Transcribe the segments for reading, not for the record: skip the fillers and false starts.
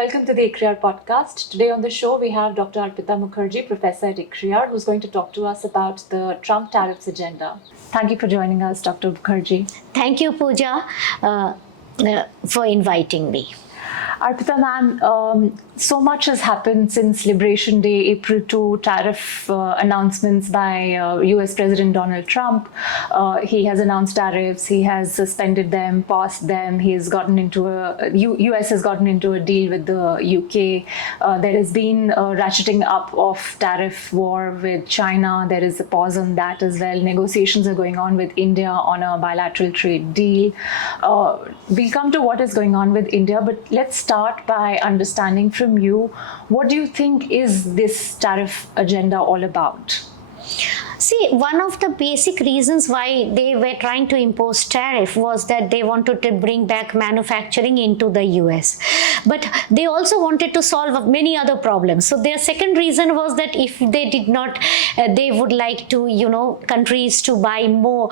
Welcome to the ICRIER podcast. Today on the show, we have Dr. Arpita Mukherjee, professor at ICRIER, who's going to talk to us about the Trump tariffs agenda. Thank you for joining us, Dr. Mukherjee. Thank you, Puja, for inviting me. Arpita ma'am, so much has happened since Liberation Day, April 2, tariff announcements by US President Donald Trump. He has announced tariffs, he has suspended them, paused them, he has gotten into US has gotten into a deal with the UK. There has been a ratcheting up of tariff war with China. There is a pause on that as well. Negotiations are going on with India on a bilateral trade deal. We'll come to what is going on with India, but let's start by understanding from you, what do you think is this tariff agenda all about? See, one of the basic reasons why they were trying to impose tariff was that they wanted to bring back manufacturing into the US. But they also wanted to solve many other problems. So their second reason was that if they did not, they would like to, countries to buy more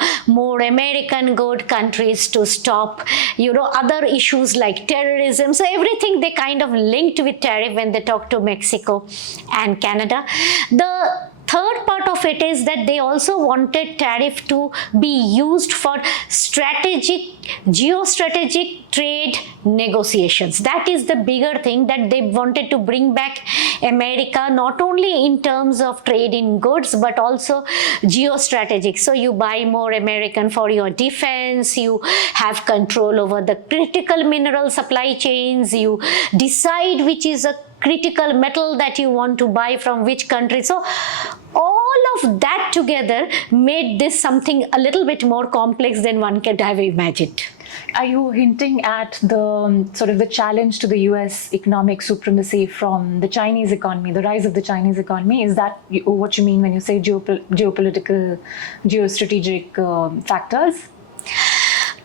American good, countries to stop, other issues like terrorism. So everything they kind of linked with tariff when they talked to Mexico and Canada. The third part of it is that they also wanted tariff to be used for geostrategic trade negotiations. That is the bigger thing, that they wanted to bring back America, not only in terms of trade in goods, but also geostrategic. So you buy more American for your defense, you have control over the critical mineral supply chains, you decide which is a critical metal that you want to buy from which country. So all of that together made this something a little bit more complex than one could have imagined. Are you hinting at the sort of the challenge to the US economic supremacy from the Chinese economy, the rise of the Chinese economy? Is that what you mean when you say geopolitical, geostrategic factors?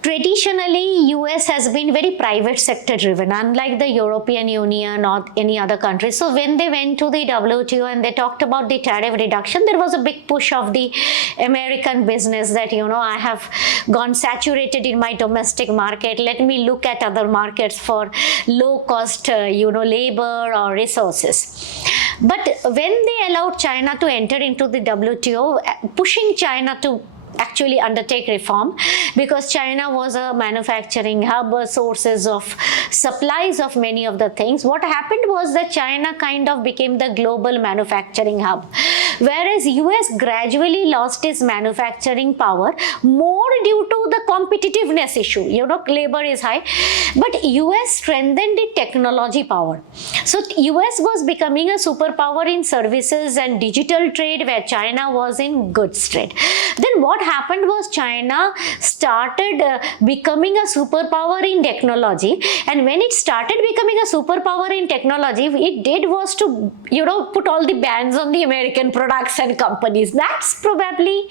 Traditionally, US has been very private sector driven, unlike the European Union or any other country. So when they went to the WTO and they talked about the tariff reduction, there was a big push of the American business that, I have gone saturated in my domestic market. Let me look at other markets for low cost, labor or resources. But when they allowed China to enter into the WTO, pushing China to actually undertake reform, because China was a manufacturing hub, sources of supplies of many of the things. What happened was that China kind of became the global manufacturing hub, whereas US gradually lost its manufacturing power, more due to the competitiveness issue. Labor is high, but US strengthened its technology power. So US was becoming a superpower in services and digital trade, where China was in goods trade. Then what happened was China started becoming a superpower in technology, and when it started becoming a superpower in technology, it did was to put all the bans on the American products and companies. That's probably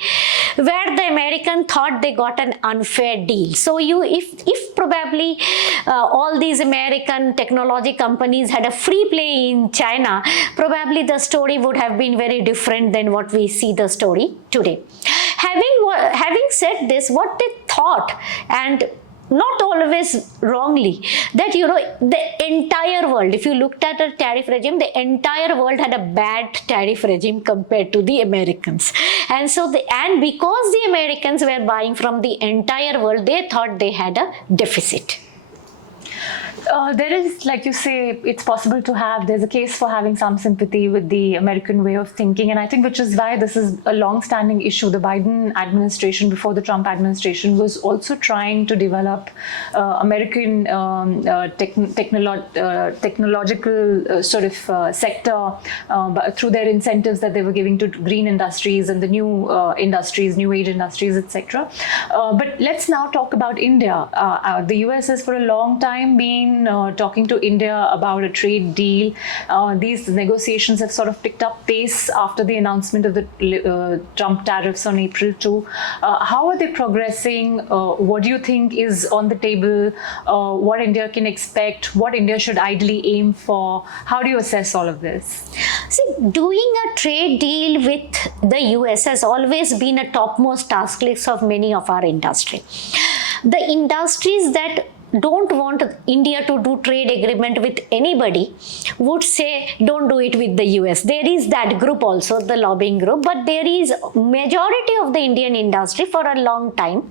where the American thought they got an unfair deal. So if probably all these American technology companies had a free play in China, probably the story would have been very different than what we see the story today. Having said this, what they thought, and not always wrongly, that the entire world, if you looked at a tariff regime, the entire world had a bad tariff regime compared to the Americans. And so because the Americans were buying from the entire world, they thought they had a deficit. There is, like you say, it's possible to there's a case for having some sympathy with the American way of thinking. And I think which is why this is a long-standing issue. The Biden administration, before the Trump administration, was also trying to develop American technological sort of sector through their incentives that they were giving to green industries and the new industries, new age industries, etc. But let's now talk about India. The US has for a long time been talking to India about a trade deal. These negotiations have sort of picked up pace after the announcement of the Trump tariffs on April 2. How are they progressing? What do you think is on the table? What India can expect? What India should ideally aim for? How do you assess all of this? See, doing a trade deal with the US has always been a topmost task list of many of our industry. The industries that don't want India to do trade agreement with anybody would say don't do it with the US. There is that group also, the lobbying group, but there is majority of the Indian industry for a long time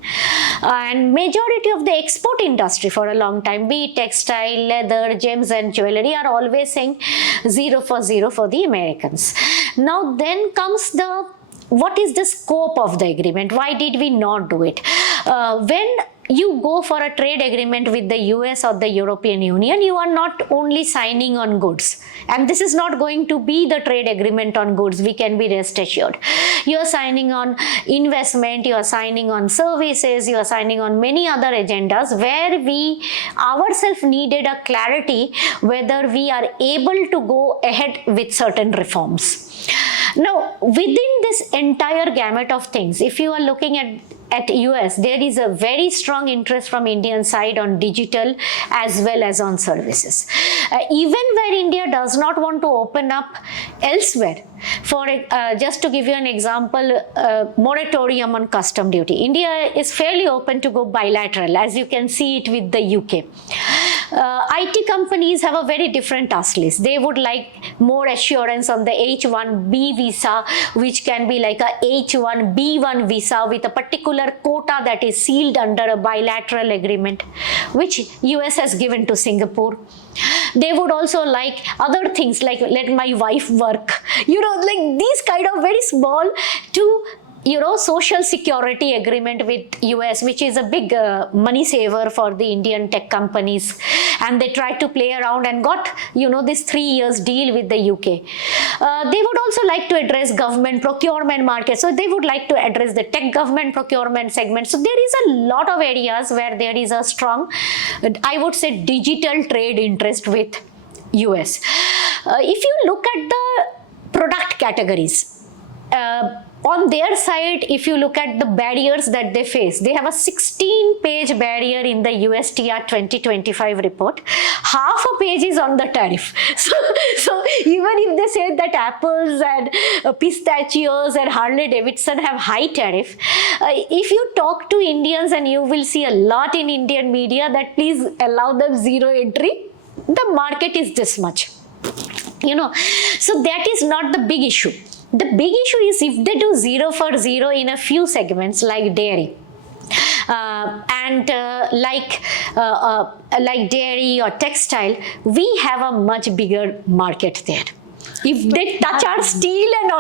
and majority of the export industry for a long time, be it textile, leather, gems and jewelry, are always saying 0 for the Americans. Now then comes the, what is the scope of the agreement? Why did we not do it? When you go for a trade agreement with the US or the European Union, you are not only signing on goods. And this is not going to be the trade agreement on goods, we can be rest assured. You are signing on investment, you are signing on services, you are signing on many other agendas where we ourselves needed a clarity whether we are able to go ahead with certain reforms. Now, within this entire gamut of things, if you are looking at US, there is a very strong interest from Indian side on digital as well as on services. Even where India does not want to open up elsewhere, for just to give you an example, moratorium on custom duty. India is fairly open to go bilateral, as you can see it with the UK. IT companies have a very different task list. They would like more assurance on the H-1B visa, which can be like a H-1B1 visa with a particular quota that is sealed under a bilateral agreement, which US has given to Singapore. They would also like other things like let my wife work, like these kind of very small to social security agreement with US, which is a big money saver for the Indian tech companies, and they tried to play around and got this 3 years deal with the UK. They would also like to address government procurement market, so they would like to address the tech government procurement segment. So there is a lot of areas where there is a strong, I would say, digital trade interest with US. If you look at the product categories, on their side, if you look at the barriers that they face, they have a 16-page barrier in the USTR 2025 report. Half a page is on the tariff. So even if they say that apples and pistachios and Harley Davidson have high tariff, if you talk to Indians, and you will see a lot in Indian media that please allow them zero entry, the market is this much. So that is not the big issue. The big issue is if they do 0 for 0 in a few segments like dairy and like dairy or textile, we have a much bigger market there. If they touch our steel and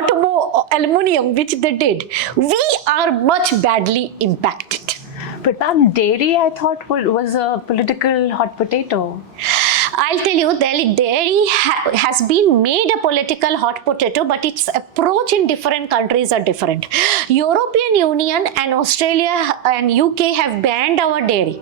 aluminium, which they did, we are much badly impacted. But ma'am, dairy I thought was a political hot potato. I'll tell you, dairy has been made a political hot potato, but its approach in different countries are different. European Union and Australia and UK have banned our dairy,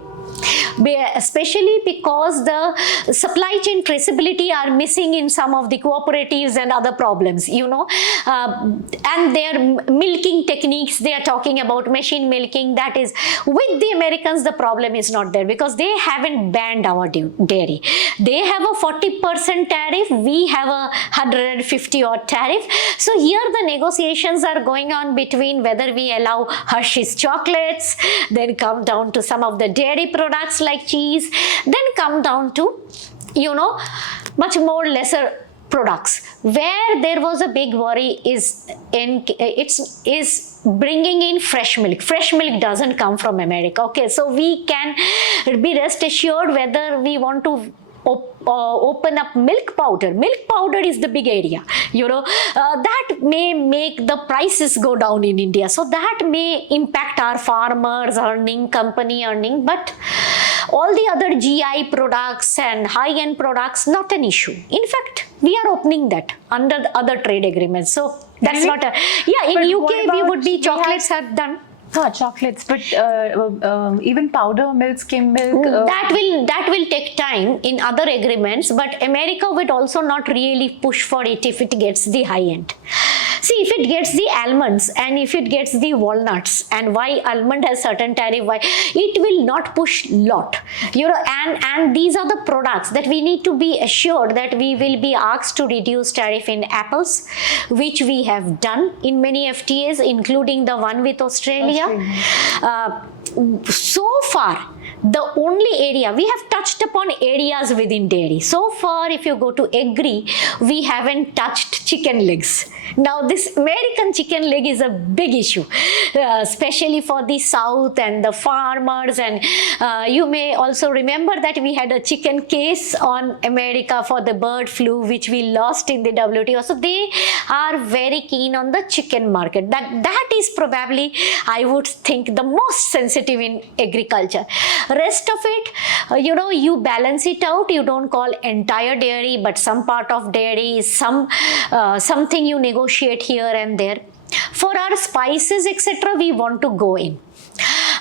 especially because the supply chain traceability are missing in some of the cooperatives and other problems, and their milking techniques, they are talking about machine milking. That is, with the Americans, the problem is not there because they haven't banned our dairy. They have a 40% tariff, we have a 150 odd tariff. So here the negotiations are going on between whether we allow Hershey's chocolates, then come down to some of the dairy products like cheese, then come down to, much more lesser products. Where there was a big worry is bringing in fresh milk. Fresh milk doesn't come from America. Okay, so we can be rest assured whether we want to open up milk powder. Milk powder is the big area, that may make the prices go down in India. So that may impact our farmers earning, company earning, but all the other GI products and high-end products, not an issue. In fact, we are opening that under the other trade agreements. So that's not a, in UK we would be, chocolates have done. Chocolates, but even powder milk, skim milk. That will take time in other agreements, but America would also not really push for it if it gets the high end. See, if it gets the almonds and if it gets the walnuts, and why almond has certain tariff, why it will not push lot, and these are the products that we need to be assured that we will be asked to reduce tariff in apples, which we have done in many FTAs, including the one with Australia. So far, the only area, we have touched upon areas within dairy. So far, if you go to agri, we haven't touched chicken legs. Now, this American chicken leg is a big issue, especially for the South and the farmers. And you may also remember that we had a chicken case on America for the bird flu, which we lost in the WTO. So they are very keen on the chicken market. That is probably, I would think, the most sensitive in agriculture. Rest of it, you balance it out. You don't call entire dairy, but some part of dairy is something you negotiate here and there. For our spices, etc., we want to go in.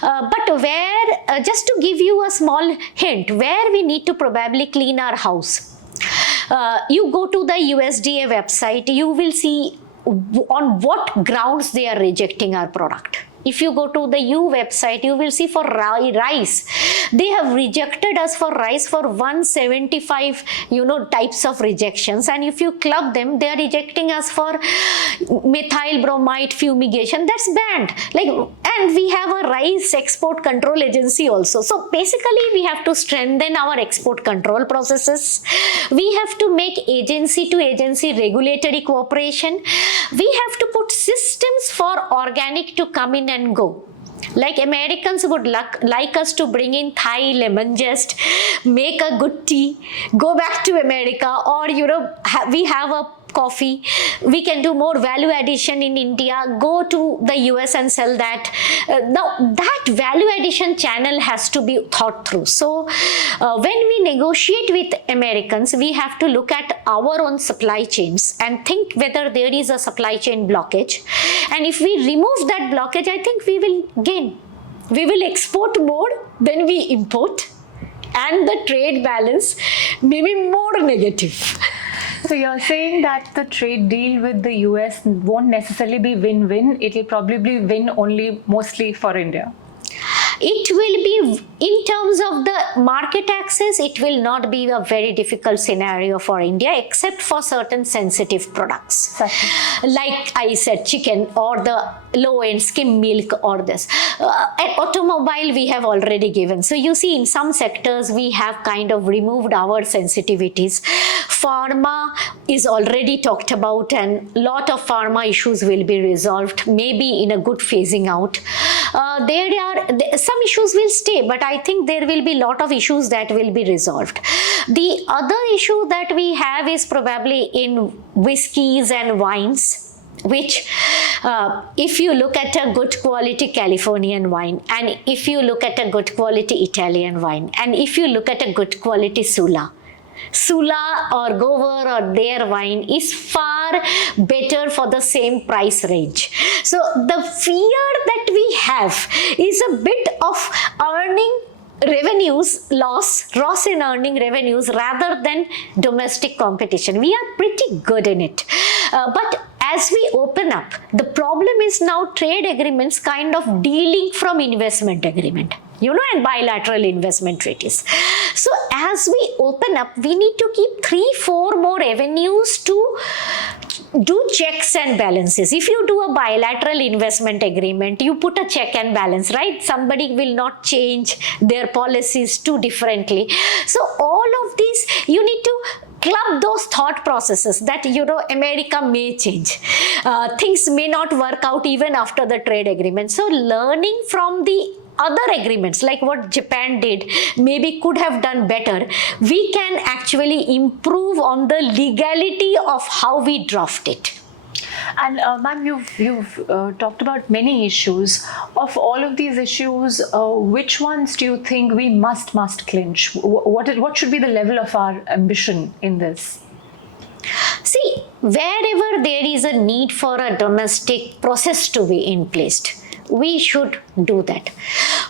But where, just to give you a small hint, where we need to probably clean our house. You go to the USDA website, you will see on what grounds they are rejecting our product. If you go to the U website, you will see for rice, they have rejected us for rice for 175, types of rejections. And if you club them, they are rejecting us for methyl bromide fumigation. That's banned. And we have a rice export control agency also. So basically, we have to strengthen our export control processes. We have to make agency to agency regulatory cooperation. We have to put systems for organic to come in and go. Like Americans would like us to bring in Thai lemon zest, make a good tea, go back to America, or we have a coffee, we can do more value addition in India, go to the US and sell that. Now that value addition channel has to be thought through. So when we negotiate with Americans, we have to look at our own supply chains and think whether there is a supply chain blockage. And if we remove that blockage, I think we will gain. We will export more than we import, and the trade balance may be more negative. So you're saying that the trade deal with the US won't necessarily be win-win. It will probably win only mostly for India. It will be, in terms of the market access, it will not be a very difficult scenario for India, except for certain sensitive products. Like I said, chicken or the low-end skim milk or this. Automobile we have already given. So you see, in some sectors, we have kind of removed our sensitivities. Pharma is already talked about, and a lot of pharma issues will be resolved, maybe in a good phasing out. Some issues will stay, but I think there will be a lot of issues that will be resolved. The other issue that we have is probably in whiskeys and wines, which if you look at a good quality Californian wine, and if you look at a good quality Italian wine, and if you look at a good quality Sula or Gover or their wine is far better for the same price range. So the fear that we have is a bit of earning revenues loss in earning revenues rather than domestic competition. We are pretty good in it. But as we open up, the problem is now trade agreements kind of dealing from investment agreement, and bilateral investment treaties. So as we open up, we need to keep 3-4 more avenues to do checks and balances. If you do a bilateral investment agreement, you put a check and balance, right? Somebody will not change their policies too differently. So all of these, you need to club those thought processes that, America may change. Things may not work out even after the trade agreement. So learning from the other agreements, like what Japan did, maybe could have done better, we can actually improve on the legality of how we draft it. And ma'am, you've talked about many issues. Of all of these issues, which ones do you think we must clinch? What should be the level of our ambition in this? See, wherever there is a need for a domestic process to be in place, we should do that.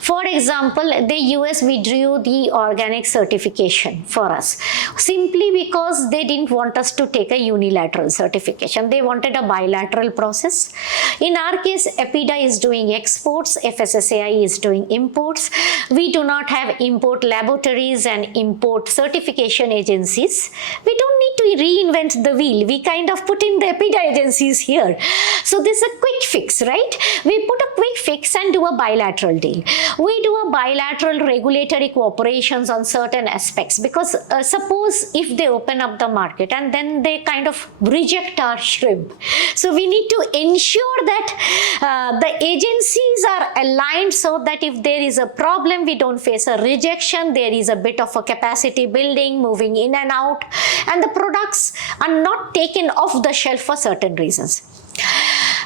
For example, the US withdrew the organic certification for us simply because they didn't want us to take a unilateral certification. They wanted a bilateral process. In our case, APIDA is doing exports, FSSAI is doing imports. We do not have import laboratories and import certification agencies. We don't need to reinvent the wheel. We kind of put in the APIDA agencies here. So this is a quick fix, right? We put a quick fix and do a bilateral deal. we do a bilateral regulatory cooperations on certain aspects, because suppose if they open up the market and then they kind of reject our shrimp. So we need to ensure that the agencies are aligned so that if there is a problem, we don't face a rejection, there is a bit of a capacity building, moving in and out, and the products are not taken off the shelf for certain reasons.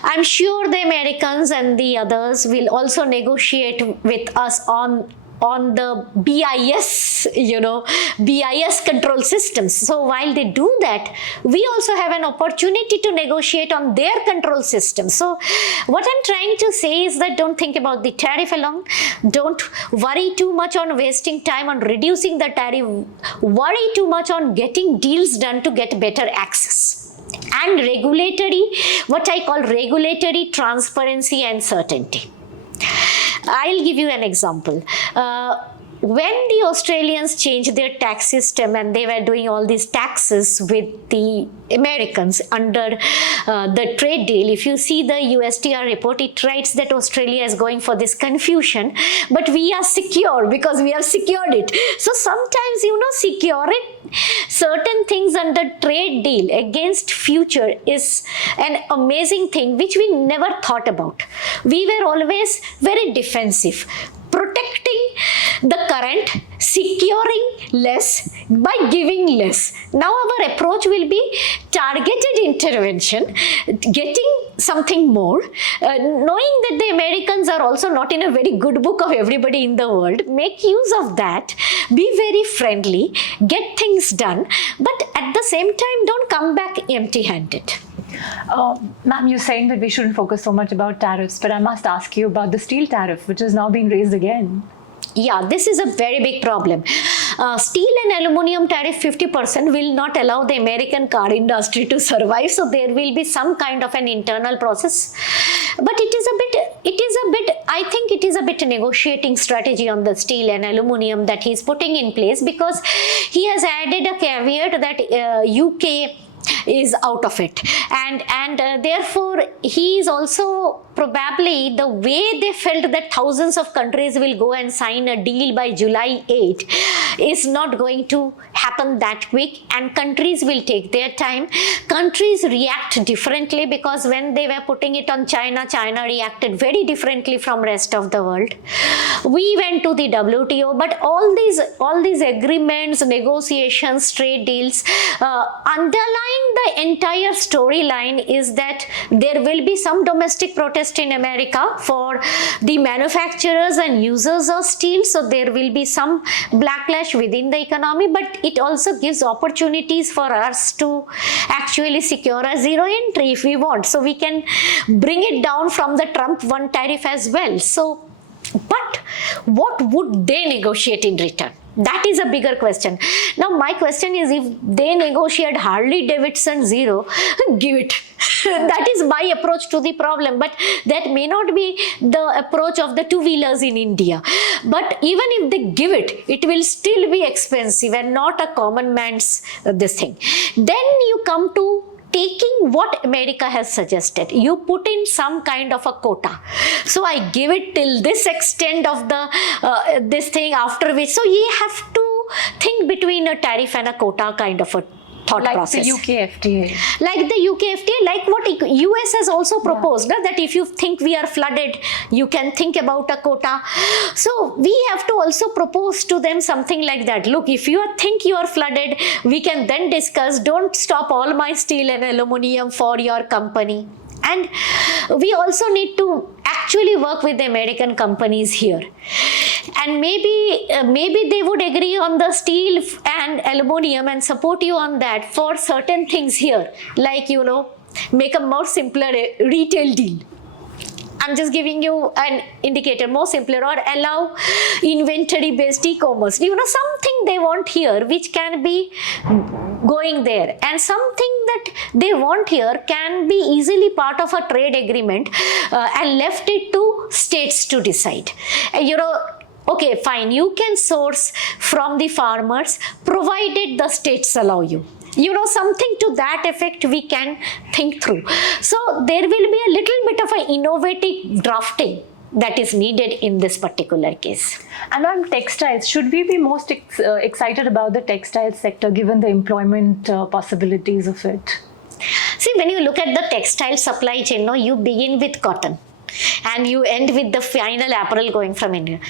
I'm sure the Americans and the others will also negotiate with us on the BIS, BIS control systems. So while they do that, we also have an opportunity to negotiate on their control systems. So what I'm trying to say is that don't think about the tariff alone. Don't worry too much on wasting time on reducing the tariff. Worry too much on getting deals done to get better access. And regulatory, what I call regulatory transparency and certainty. I'll give you an example. When the Australians changed their tax system and they were doing all these taxes with the Americans under the trade deal, if you see the USTR report, it writes that Australia is going for this confusion, but we are secure because we have secured it. So sometimes, securing certain things under trade deal against future is an amazing thing which we never thought about. We were always very defensive, protecting the current, securing less by giving less. Now our approach will be targeted intervention, getting something more, knowing that the Americans are also not in a very good book of everybody in the world. Make use of that, be very friendly, get things done, but at the same time don't come back empty-handed. Ma'am, you're saying that we shouldn't focus so much about tariffs, but I must ask you about the steel tariff, which is now being raised again. Yeah, this is a very big problem. Steel and aluminium tariff 50% will not allow the American car industry to survive. So there will be some kind of an internal process. But I think it is a bit negotiating strategy on the steel and aluminium that he's putting in place, because he has added a caveat that UK is out of it, and therefore he is also probably, the way they felt that thousands of countries will go and sign a deal by July 8 is not going to happen that quick, and countries will take their time. Countries react differently, because when they were putting it on China, China reacted very differently from rest of the world. We went to the WTO, but all these agreements, negotiations, trade deals, underlying the entire storyline is that there will be some domestic protest in America for the manufacturers and users of steel. So there will be some backlash within the economy, but it also gives opportunities for us to actually secure a zero entry if we want. So we can bring it down from the Trump 1 tariff as well. So, but what would they negotiate in return? That is a bigger question. Now my question is, if they negotiate Harley Davidson zero, give it. That is my approach to the problem, but that may not be the approach of the two-wheelers in India. But even if they give it, it will still be expensive and not a common man's this thing. Then you come to taking what America has suggested. You put in some kind of a quota. So I give it till this extent of the this thing, after which, so you have to think between a tariff and a quota kind of a thought process. Like the UK FTA. Like the UK FTA, like what US has also proposed, that if you think we are flooded, you can think about a quota. So we have to also propose to them something like that. Look, if you think you are flooded, we can then discuss, don't stop all my steel and aluminium for your company. And we also need to actually work with the American companies here. And maybe they would agree on the steel and aluminium and support you on that for certain things here, like, make a more simpler retail deal. I'm just giving you an indicator, more simpler, or allow inventory-based e-commerce. Something they want here which can be going there, and something that they want here can be easily part of a trade agreement, and left it to states to decide. Okay, fine, you can source from the farmers provided the states allow you. Something to that effect we can think through. So there will be a little bit of an innovative drafting that is needed in this particular case. And on textiles, should we be most excited about the textile sector given the employment possibilities of it? See, when you look at the textile supply chain, no, you begin with cotton and you end with the final apparel going from India.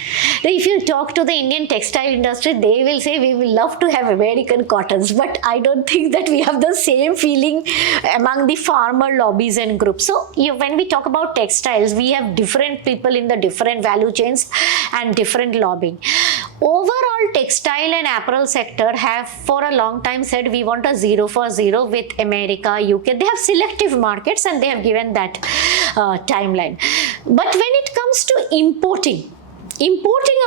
If you talk to the Indian textile industry, they will say we will love to have American cottons, but I don't think that we have the same feeling among the farmer lobbies and groups. So when we talk about textiles, we have different people in the different value chains and different lobbying. Overall, textile and apparel sector have for a long time said we want a 0 for 0 with America, UK. They have selective markets and they have given that timeline. But when it comes to importing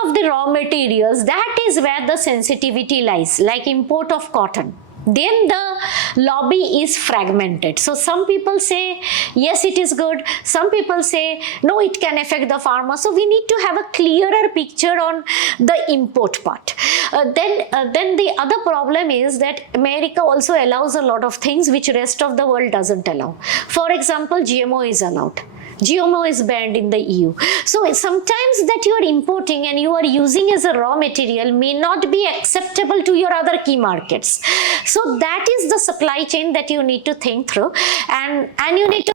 of the raw materials, that is where the sensitivity lies, like import of cotton. Then the lobby is fragmented. So some people say, yes, it is good. Some people say, no, it can affect the farmer. So we need to have a clearer picture on the import part. Then the other problem is that America also allows a lot of things which rest of the world doesn't allow. For example, GMO is allowed. GMO is banned in the EU. So sometimes that you are importing and you are using as a raw material may not be acceptable to your other key markets. So that is the supply chain that you need to think through, and you need to,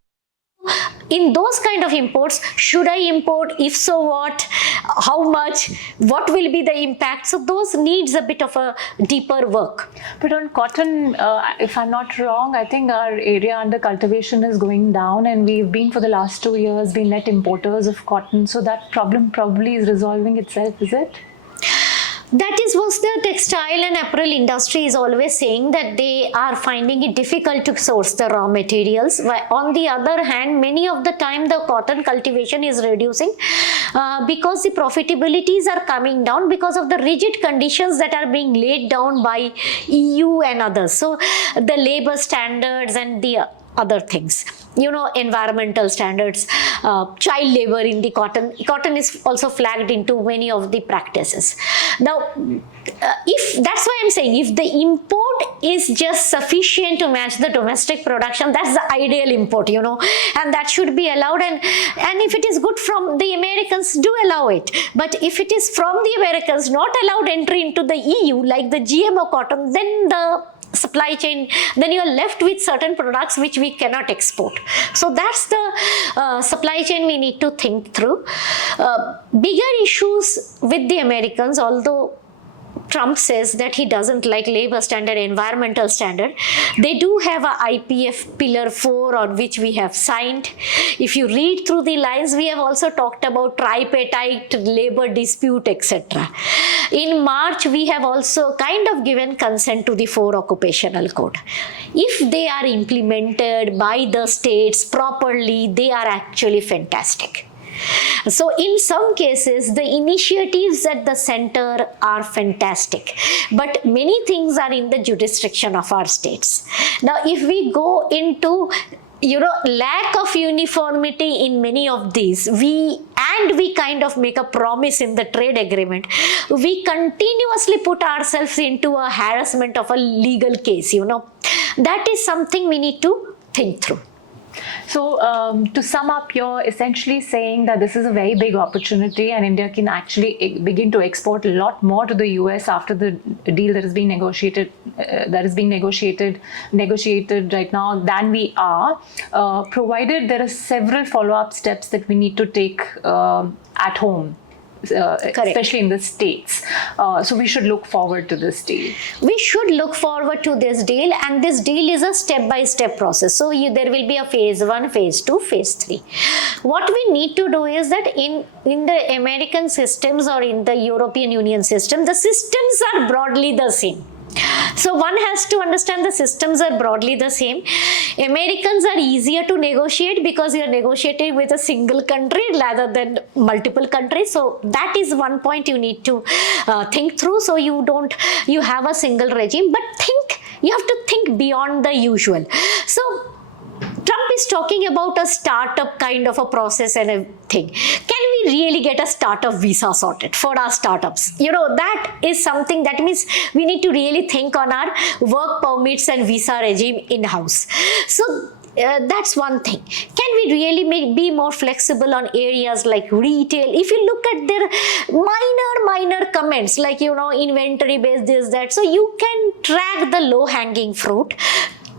in those kind of imports, should I import? If so, what? How much? What will be the impact? So those needs a bit of a deeper work. But on cotton, if I'm not wrong, I think our area under cultivation is going down, and we've been for the last 2 years been net importers of cotton. So that problem probably is resolving itself, is it? That is what the textile and apparel industry is always saying, that they are finding it difficult to source the raw materials. On the other hand, many of the time the cotton cultivation is reducing because the profitabilities are coming down because of the rigid conditions that are being laid down by EU and others. So the labor standards and the other things, environmental standards, child labor in the cotton is also flagged into many of the practices. Now, if that's why I'm saying, if the import is just sufficient to match the domestic production, that's the ideal import, and that should be allowed. And if it is good from the Americans, do allow it. But if it is from the Americans, not allowed entry into the EU, like the GMO cotton, then the supply chain, then you are left with certain products which we cannot export. So that's the supply chain we need to think through. Bigger issues with the Americans, although Trump says that he doesn't like labor standard, environmental standard, they do have a IPF Pillar 4 on which we have signed. If you read through the lines, we have also talked about tripartite labor dispute, etc. In March, we have also kind of given consent to the 4 occupational code. If they are implemented by the states properly, they are actually fantastic. So in some cases, the initiatives at the center are fantastic, but many things are in the jurisdiction of our states. Now, if we go into lack of uniformity in many of these, we kind of make a promise in the trade agreement, we continuously put ourselves into a harassment of a legal case, that is something we need to think through. So to sum up, you're essentially saying that this is a very big opportunity and India can actually begin to export a lot more to the US after the deal that is being negotiated, negotiated right now than we are, provided there are several follow-up steps that we need to take at home. Especially in the States. So we should look forward to this deal. We should look forward to this deal, and this deal is a step-by-step process. So there will be a phase 1, phase 2, phase 3. What we need to do is that in the American systems or in the European Union system, the systems are broadly the same. So one has to understand the systems are broadly the same. Americans are easier to negotiate because you are negotiating with a single country rather than multiple countries. So that is one point you need to think through. So you have a single regime, but you have to think beyond the usual. So Trump is talking about a startup kind of a process and a thing. Can we really get a startup visa sorted for our startups? That is something that means we need to really think on our work permits and visa regime in-house. So That's one thing. Can we really be more flexible on areas like retail? If you look at their minor comments like, inventory based this, that, so you can track the low hanging fruit,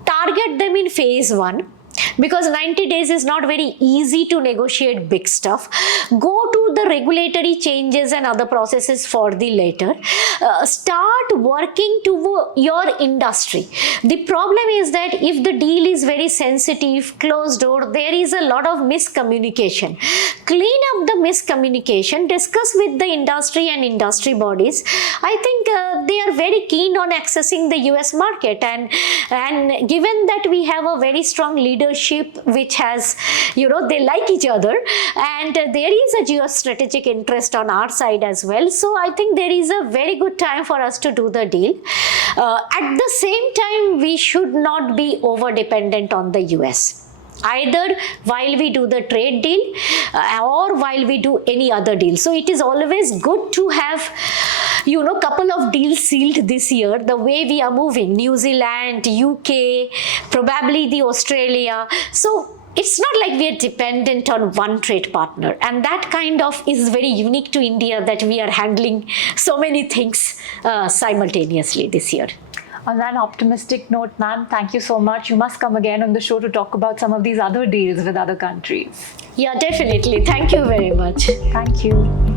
target them in phase 1. Because 90 days is not very easy to negotiate big stuff. Go to the regulatory changes and other processes for the later. Start working to your industry. The problem is that if the deal is very sensitive, closed door, there is a lot of miscommunication. Clean up the miscommunication, discuss with the industry and industry bodies. I think they are very keen on accessing the US market, and given that we have a very strong leadership which has, they like each other, and there is a geostrategic interest on our side as well. So I think there is a very good time for us to do the deal. At the same time, we should not be over dependent on the US. Either while we do the trade deal or while we do any other deal. So it is always good to have couple of deals sealed this year, the way we are moving, New Zealand, UK, probably the Australia. So it's not like we are dependent on one trade partner, and that kind of is very unique to India, that we are handling so many things simultaneously this year. On that optimistic note, ma'am, thank you so much. You must come again on the show to talk about some of these other deals with other countries. Yeah, definitely. Thank you very much. Thank you.